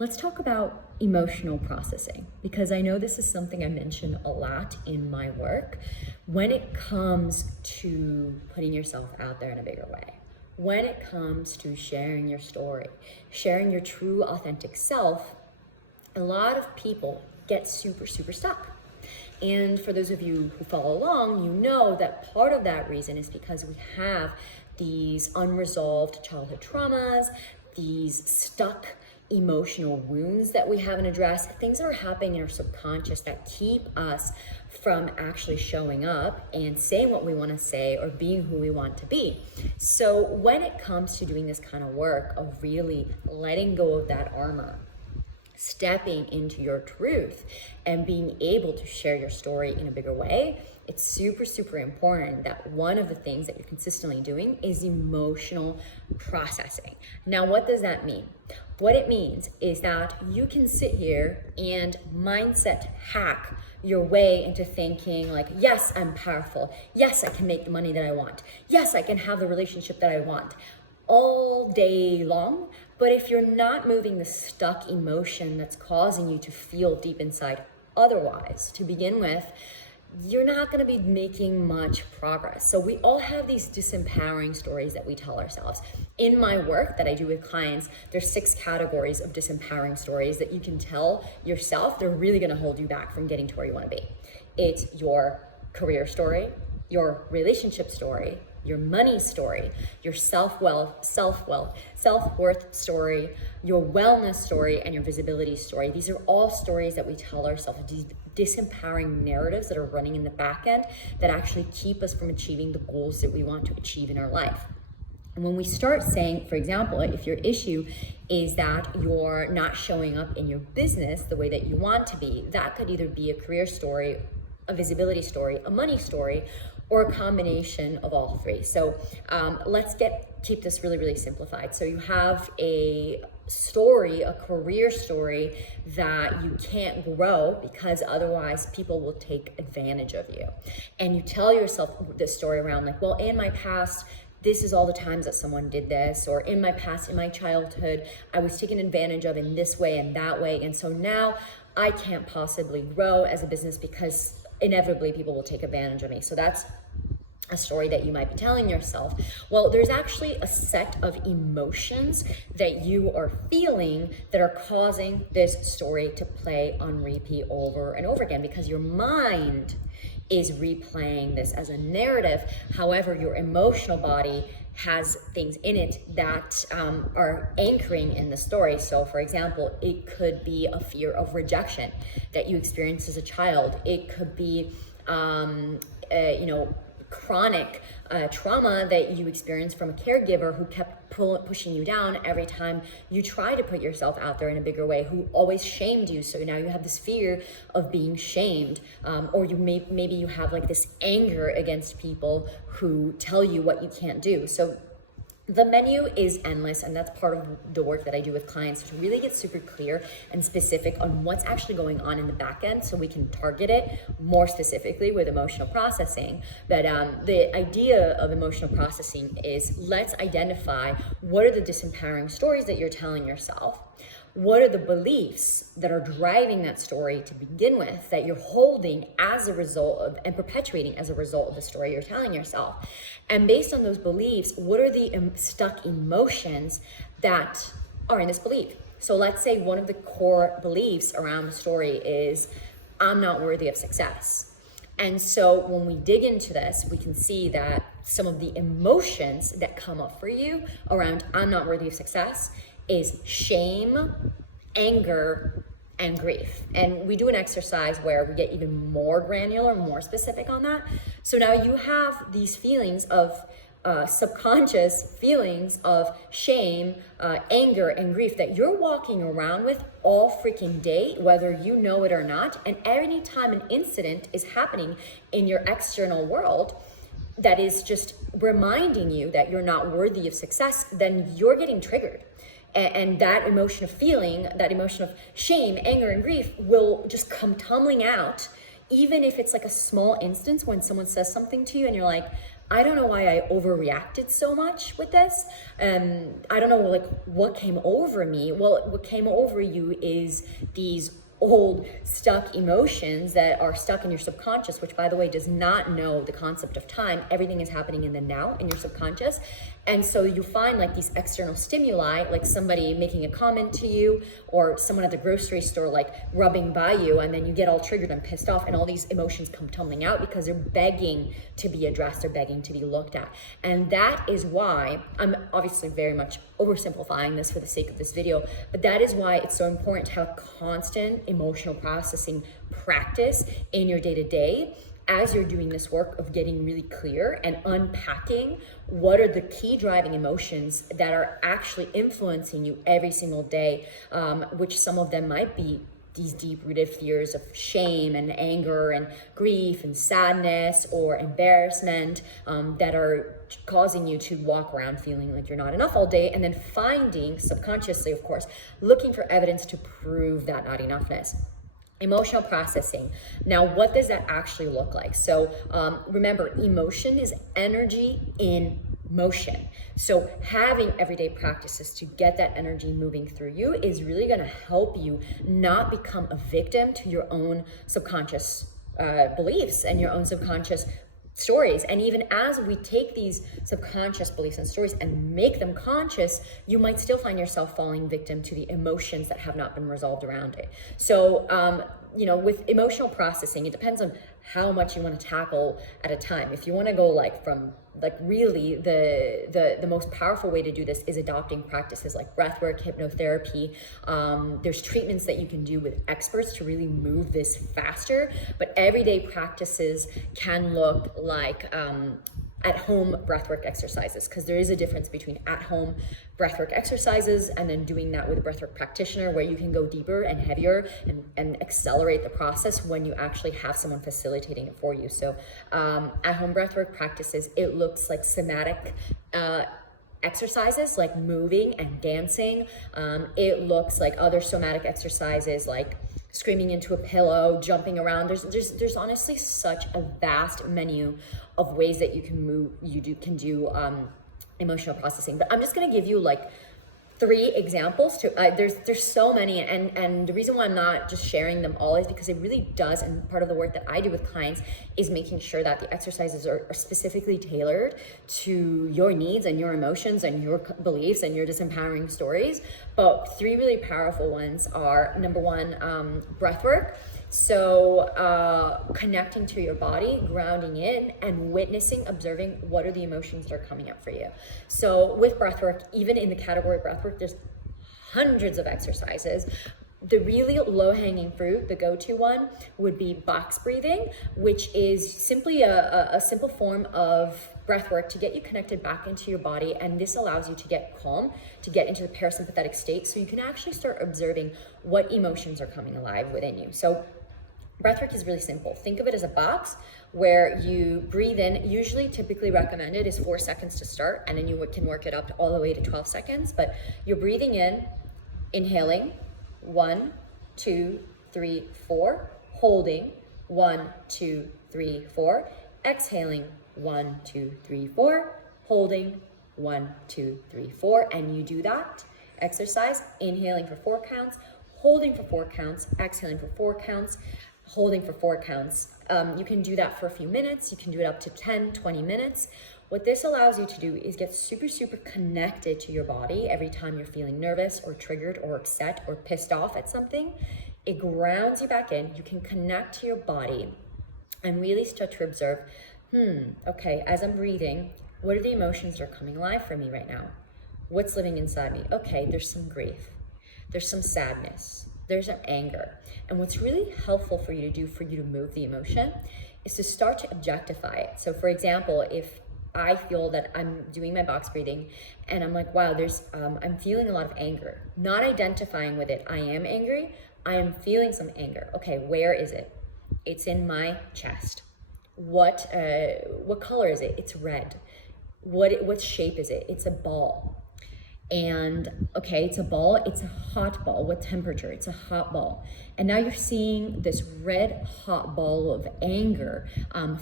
let's talk about emotional processing, because I know this is something I mention a lot in my work when it comes to putting yourself out there in a bigger way. When it comes to sharing your story, sharing your true authentic self, a lot of people get super stuck. And for those of you who follow along, you know that part of that reason is because we have these unresolved childhood traumas, these stuck emotional wounds that we haven't addressed, things that are happening in our subconscious that keep us from actually showing up and saying what we want to say or being who we want to be. So when it comes to doing this kind of work of really letting go of that armor, stepping into your truth and being able to share your story in a bigger way, it's super important that one of the things that you're consistently doing is emotional processing. Now, what does that mean? What it means is that you can sit here and mindset hack your way into thinking like, yes, I'm powerful. Yes, I can make the money that I want. Yes, I can have the relationship that I want all day long. But if you're not moving the stuck emotion that's causing you to feel deep inside otherwise, to begin with, you're not going to be making much progress. So we all have these disempowering stories that we tell ourselves. In my work that I do with clients, there's 6 categories of disempowering stories that you can tell yourself. They're really going to hold you back from getting to where you want to be. It's your career story, your relationship story, your money story, your self-worth story, your wellness story, and your visibility story. These are all stories that we tell ourselves, these disempowering narratives that are running in the back end that actually keep us from achieving the goals that we want to achieve in our life. And when we start saying, for example, if your issue is that you're not showing up in your business the way that you want to be, that could either be a career story, a visibility story, a money story, or a combination of all 3. So let's keep this really simplified. So you have a story, a career story that you can't grow because otherwise people will take advantage of you. And you tell yourself this story around like, well, in my past, this is all the times that someone did this, or in my past, in my childhood, I was taken advantage of in this way and that way. And so now I can't possibly grow as a business because inevitably people will take advantage of me. So that's a story that you might be telling yourself. Well, there's actually a set of emotions that you are feeling that are causing this story to play on repeat over and over again because your mind is replaying this as a narrative. However, your emotional body has things in it that are anchoring in the story. So for example, it could be a fear of rejection that you experienced as a child. It could be, chronic trauma that you experienced from a caregiver who kept pushing you down every time you try to put yourself out there in a bigger way, who always shamed you. So now you have this fear of being shamed, or maybe you have like this anger against people who tell you what you can't do. So the menu is endless, and that's part of the work that I do with clients to really get super clear and specific on what's actually going on in the back end so we can target it more specifically with emotional processing. But the idea of emotional processing is let's identify what are the disempowering stories that you're telling yourself. What are the beliefs that are driving that story to begin with that you're holding as a result of and perpetuating as a result of the story you're telling yourself? And based on those beliefs, what are the stuck emotions that are in this belief? So let's say one of the core beliefs around the story is, I'm not worthy of success. And so when we dig into this, we can see that some of the emotions that come up for you around I'm not worthy of success is shame, anger, and grief. And we do an exercise where we get even more granular, more specific on that. So now you have these feelings of subconscious feelings of shame, anger, and grief that you're walking around with all freaking day, whether you know it or not. And any time an incident is happening in your external world that is just reminding you that you're not worthy of success, then you're getting triggered. And that emotion of feeling, that emotion of shame, anger, and grief will just come tumbling out, even if it's like a small instance when someone says something to you and you're like, I don't know why I overreacted so much with this. I don't know like what came over me. Well, what came over you is these old stuck emotions that are stuck in your subconscious, which by the way does not know the concept of time. Everything is happening in the now in your subconscious. And so you find like these external stimuli, like somebody making a comment to you or someone at the grocery store like rubbing by you, and then you get all triggered and pissed off, and all these emotions come tumbling out because they're begging to be addressed, they're begging to be looked at. And that is why I'm obviously very much oversimplifying this for the sake of this video, but that is why it's so important to have constant emotional processing practice in your day-to-day as you're doing this work of getting really clear and unpacking what are the key driving emotions that are actually influencing you every single day, which some of them might be these deep-rooted fears of shame and anger and grief and sadness or embarrassment that are causing you to walk around feeling like you're not enough all day, and then finding, subconsciously of course, looking for evidence to prove that not enoughness. Emotional processing. Now, what does that actually look like? So remember, emotion is energy in motion. So having everyday practices to get that energy moving through you is really going to help you not become a victim to your own subconscious beliefs and your own subconscious stories. And even as we take these subconscious beliefs and stories and make them conscious, you might still find yourself falling victim to the emotions that have not been resolved around it. So you know, with emotional processing, it depends on how much you want to tackle at a time. If you want to go like from like really the most powerful way to do this is adopting practices like breathwork, hypnotherapy. There's treatments that you can do with experts to really move this faster, but everyday practices can look like at-home breathwork exercises, because there is a difference between at-home breathwork exercises and then doing that with a breathwork practitioner, where you can go deeper and heavier and accelerate the process when you actually have someone facilitating it for you. So at-home breathwork practices, it looks like somatic exercises like moving and dancing. It looks like other somatic exercises like screaming into a pillow, jumping around. There's honestly such a vast menu of ways that you can move, can do emotional processing. But I'm just gonna give you like 3 examples to there's so many, and the reason why I'm not just sharing them all is because it really does, and part of the work that I do with clients is making sure that the exercises are specifically tailored to your needs and your emotions and your beliefs and your disempowering stories. But 3 really powerful ones are, number 1, breath work. So connecting to your body, grounding in, and witnessing, observing what are the emotions that are coming up for you. So with breathwork, even in the category of breathwork, there's hundreds of exercises. The really low-hanging fruit, the go-to one, would be box breathing, which is simply a simple form of breath work to get you connected back into your body. And this allows you to get calm, to get into the parasympathetic state, so you can actually start observing what emotions are coming alive within you. So breathwork is really simple. Think of it as a box where you breathe in. Usually, typically recommended is 4 seconds to start, and then you can work it up to all the way to 12 seconds. But you're breathing in, inhaling, 1, 2, 3, 4, holding, 1, 2, 3, 4, exhaling, 1, 2, 3, 4, holding, 1, 2, 3, 4, and you do that exercise, inhaling for 4 counts, holding for 4 counts, exhaling for 4 counts, holding for 4 counts. You can do that for a few minutes. You can do it up to 10, 20 minutes. What this allows you to do is get super, super connected to your body every time you're feeling nervous or triggered or upset or pissed off at something. It grounds you back in. You can connect to your body and really start to observe, okay, as I'm breathing, what are the emotions that are coming alive for me right now? What's living inside me? Okay, there's some grief. There's some sadness. There's some anger. And what's really helpful for you to do, for you to move the emotion, is to start to objectify it. So for example, if I feel that I'm doing my box breathing and I'm like, wow, I'm feeling a lot of anger, not identifying with it. I am angry. I am feeling some anger. Okay, where is it? It's in my chest. What color is it? It's red. What shape is it? It's a ball. And okay, it's a ball, it's a hot ball. What temperature? It's a hot ball. And now you're seeing this red hot ball of anger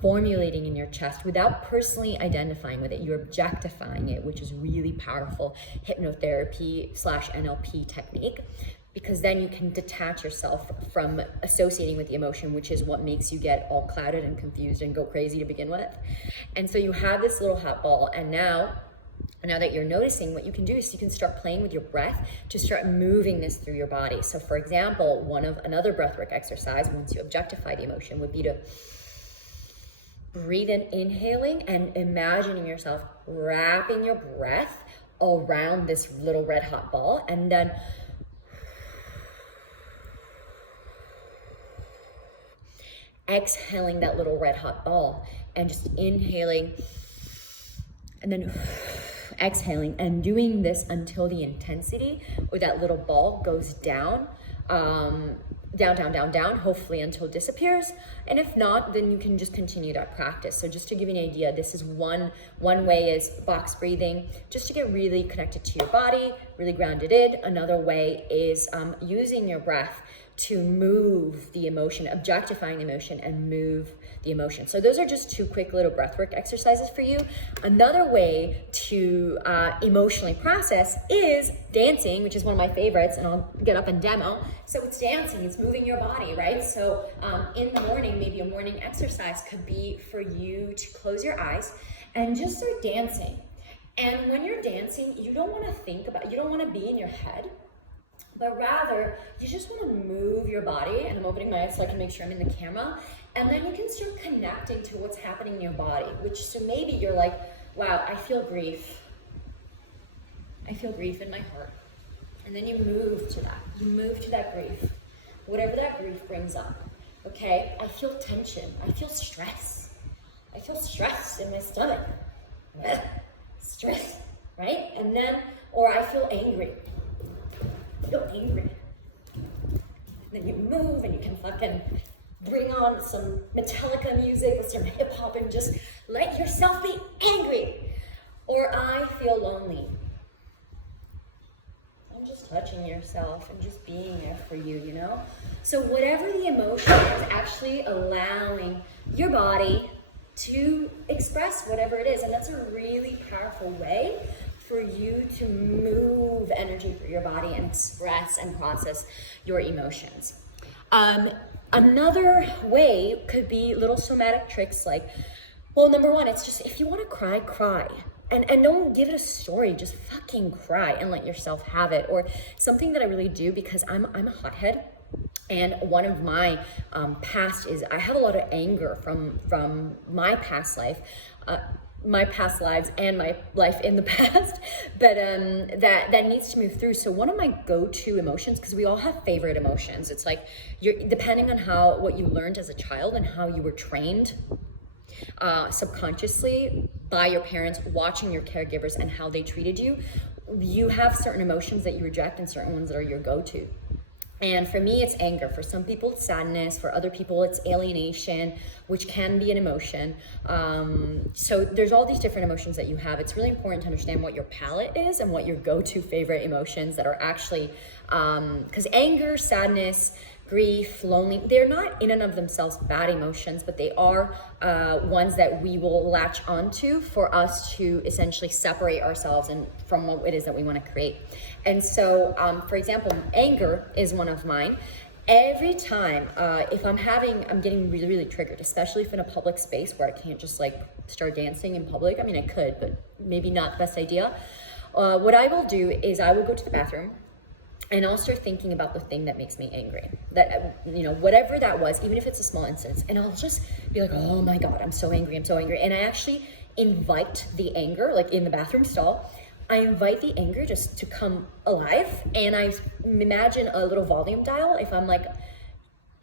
formulating in your chest without personally identifying with it. You're objectifying it, which is really powerful hypnotherapy / NLP technique, because then you can detach yourself from associating with the emotion, which is what makes you get all clouded and confused and go crazy to begin with. And so you have this little hot ball, and now that you're noticing, what you can do is you can start playing with your breath to start moving this through your body. So for example, another breathwork exercise, once you objectify the emotion, would be to breathe in, inhaling, and imagining yourself wrapping your breath around this little red hot ball, and then exhaling that little red hot ball, and just inhaling and then exhaling, and doing this until the intensity or that little ball goes down, down, hopefully until it disappears. And if not, then you can just continue that practice. So just to give you an idea, this is one way is box breathing, just to get really connected to your body, really grounded in. Another way is using your breath to move the emotion, objectifying the emotion and move the emotion. So those are just two quick little breathwork exercises for you. Another way to emotionally process is dancing, which is one of my favorites, and I'll get up and demo. So it's dancing, it's moving your body, right? So in the morning, maybe a morning exercise could be for you to close your eyes and just start dancing. And when you're dancing, you don't want to be in your head, but rather you just want to move your body. And I'm opening my eyes so I can make sure I'm in the camera. And then you can start connecting to what's happening in your body, so maybe you're like, wow, I feel grief. I feel grief in my heart. And then you move to that. You move to that grief, whatever that grief brings up. Okay, I feel tension. I feel stress. I feel stress in my stomach. Stress, right? And then, or I feel angry. I feel angry. And then you move and you can fucking bring on some Metallica music with some hip hop and just let yourself be angry. Or I feel lonely. I'm just touching yourself and just being there for you, you know? So whatever the emotion is, actually allowing your body to express whatever it is. And that's a really powerful way for you to move energy through your body and express and process your emotions. Another way could be little somatic tricks like, well, number one, it's just, if you want to cry, cry. And don't give it a story, just fucking cry and let yourself have it. Or something that I really do, because I'm a hothead, and one of my past is I have a lot of anger from my past life, my past lives and my life in the past, but that needs to move through. So one of my go-to emotions, because we all have favorite emotions, it's like you're depending on what you learned as a child and how you were trained subconsciously by your parents, watching your caregivers and how they treated you, you have certain emotions that you reject and certain ones that are your go-to. And for me, it's anger. For some people, it's sadness. For other people, it's alienation, which can be an emotion. So there's all these different emotions that you have. It's really important to understand what your palette is and what your go-to favorite emotions that are actually, because anger, sadness, grief, lonely, they're not in and of themselves bad emotions, but they are ones that we will latch onto for us to essentially separate ourselves and from what it is that we want to create. And so, for example, anger is one of mine. Every time, if I'm getting really, really triggered, especially if in a public space where I can't just like start dancing in public. I mean, I could, but maybe not the best idea. What I will do is I will go to the bathroom, and I'll start thinking about the thing that makes me angry, that, whatever that was, even if it's a small instance, and I'll just be like, oh my God, I'm so angry. And I actually invite the anger, like in the bathroom stall, I invite the anger just to come alive, and I imagine a little volume dial. If I'm like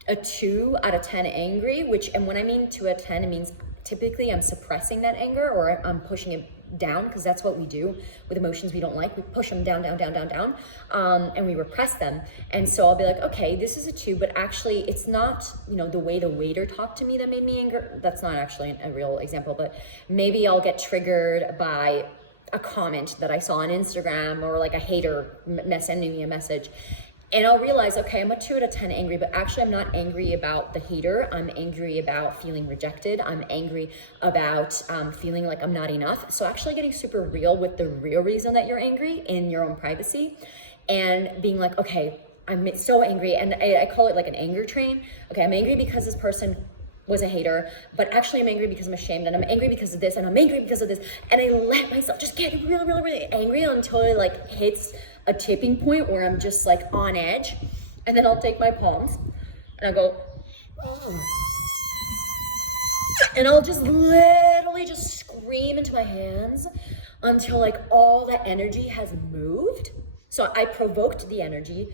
a 2 out of 10 angry, and when I mean 2 out of 10, it means typically I'm suppressing that anger or I'm pushing it down, because that's what we do with emotions we don't like. We push them down, and we repress them. And so I'll be like, okay, this is a 2, but actually it's not, the way the waiter talked to me that made me angry. That's not actually a real example, but maybe I'll get triggered by a comment that I saw on Instagram, or like a hater sending me a message. And I'll realize, okay, I'm a 2 out of 10 angry, but actually I'm not angry about the hater. I'm angry about feeling rejected. I'm angry about feeling like I'm not enough. So actually getting super real with the real reason that you're angry in your own privacy, and being like, okay, I'm so angry. And I call it like an anger train. Okay, I'm angry because this person was a hater, but actually I'm angry because I'm ashamed, and I'm angry because of this, and I'm angry because of this. And I let myself just get really, really, really angry until it like hits a tipping point where I'm just like on edge. And then I'll take my palms and I go, oh. And I'll just literally just scream into my hands until like all that energy has moved. So I provoked the energy,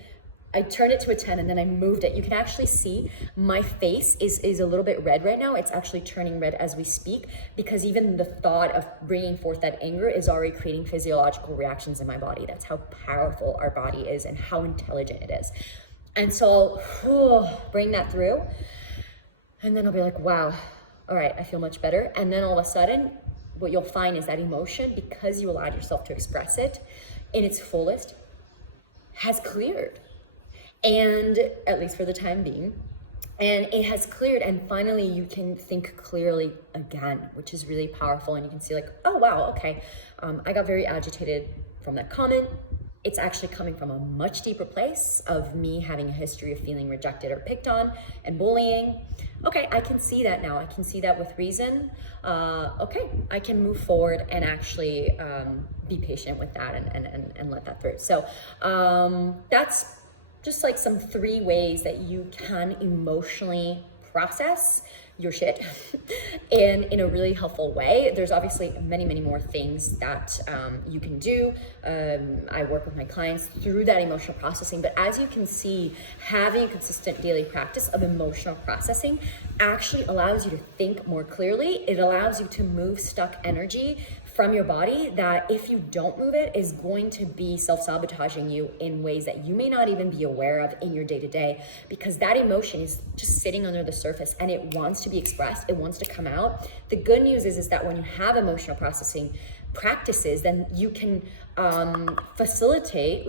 I turned it to a 10, and then I moved it. You can actually see my face is a little bit red right now. It's actually turning red as we speak, because even the thought of bringing forth that anger is already creating physiological reactions in my body. That's how powerful our body is and how intelligent it is. And so bring that through, and then I'll be like, wow, all right, I feel much better. And then all of a sudden, what you'll find is that emotion, because you allowed yourself to express it in its fullest, has cleared. And at least for the time being, and it has cleared, and finally you can think clearly again, which is really powerful. And you can see like, oh wow, okay, I got very agitated from that comment. It's actually coming from a much deeper place of me having a history of feeling rejected or picked on and bullying. Okay, I can see that now. I can see that with reason. Okay, I can move forward and actually be patient with that and let that through. So that's just like some 3 ways that you can emotionally process your shit in a really helpful way. There's obviously many, many more things that you can do. I work with my clients through that emotional processing, but as you can see, having a consistent daily practice of emotional processing actually allows you to think more clearly. It allows you to move stuck energy from your body that, if you don't move it, is going to be self-sabotaging you in ways that you may not even be aware of in your day-to-day, because that emotion is just sitting under the surface and it wants to be expressed, it wants to come out. The good news is that when you have emotional processing practices, then you can facilitate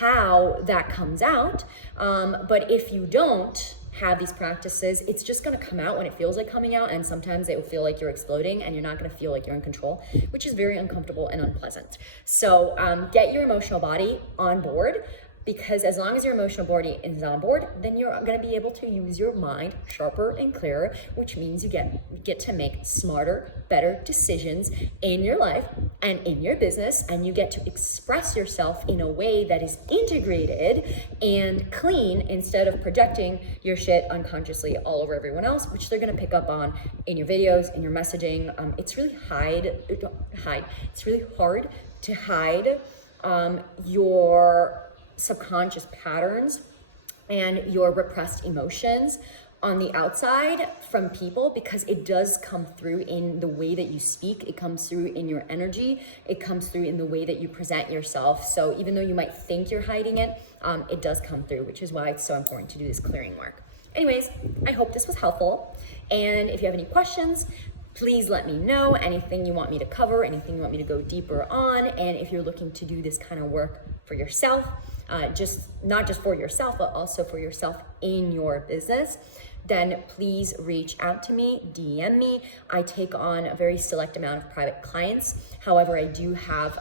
how that comes out. But if you don't have these practices, it's just going to come out when it feels like coming out, and sometimes it will feel like you're exploding and you're not going to feel like you're in control, which is very uncomfortable and unpleasant. So get your emotional body on board, because as long as your emotional body is on board, then you're going to be able to use your mind sharper and clearer, which means you get to make smarter, better decisions in your life and in your business, and you get to express yourself in a way that is integrated and clean, instead of projecting your shit unconsciously all over everyone else, which they're going to pick up on in your videos, in your messaging. It's really It's really hard to hide your subconscious patterns and your repressed emotions on the outside from people, because it does come through in the way that you speak, it comes through in your energy, it comes through in the way that you present yourself. So even though you might think you're hiding it, it does come through, which is why it's so important to do this clearing work. Anyways, I hope this was helpful, and if you have any questions, please let me know. Anything you want me to cover, anything you want me to go deeper on. And if you're looking to do this kind of work for yourself, not just for yourself, but also for yourself in your business, then please reach out to me, DM me. I take on a very select amount of private clients. However, I do have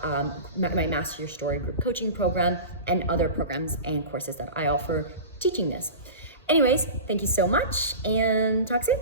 my Master Your Story group coaching program and other programs and courses that I offer teaching this. Anyways, thank you so much, and talk soon.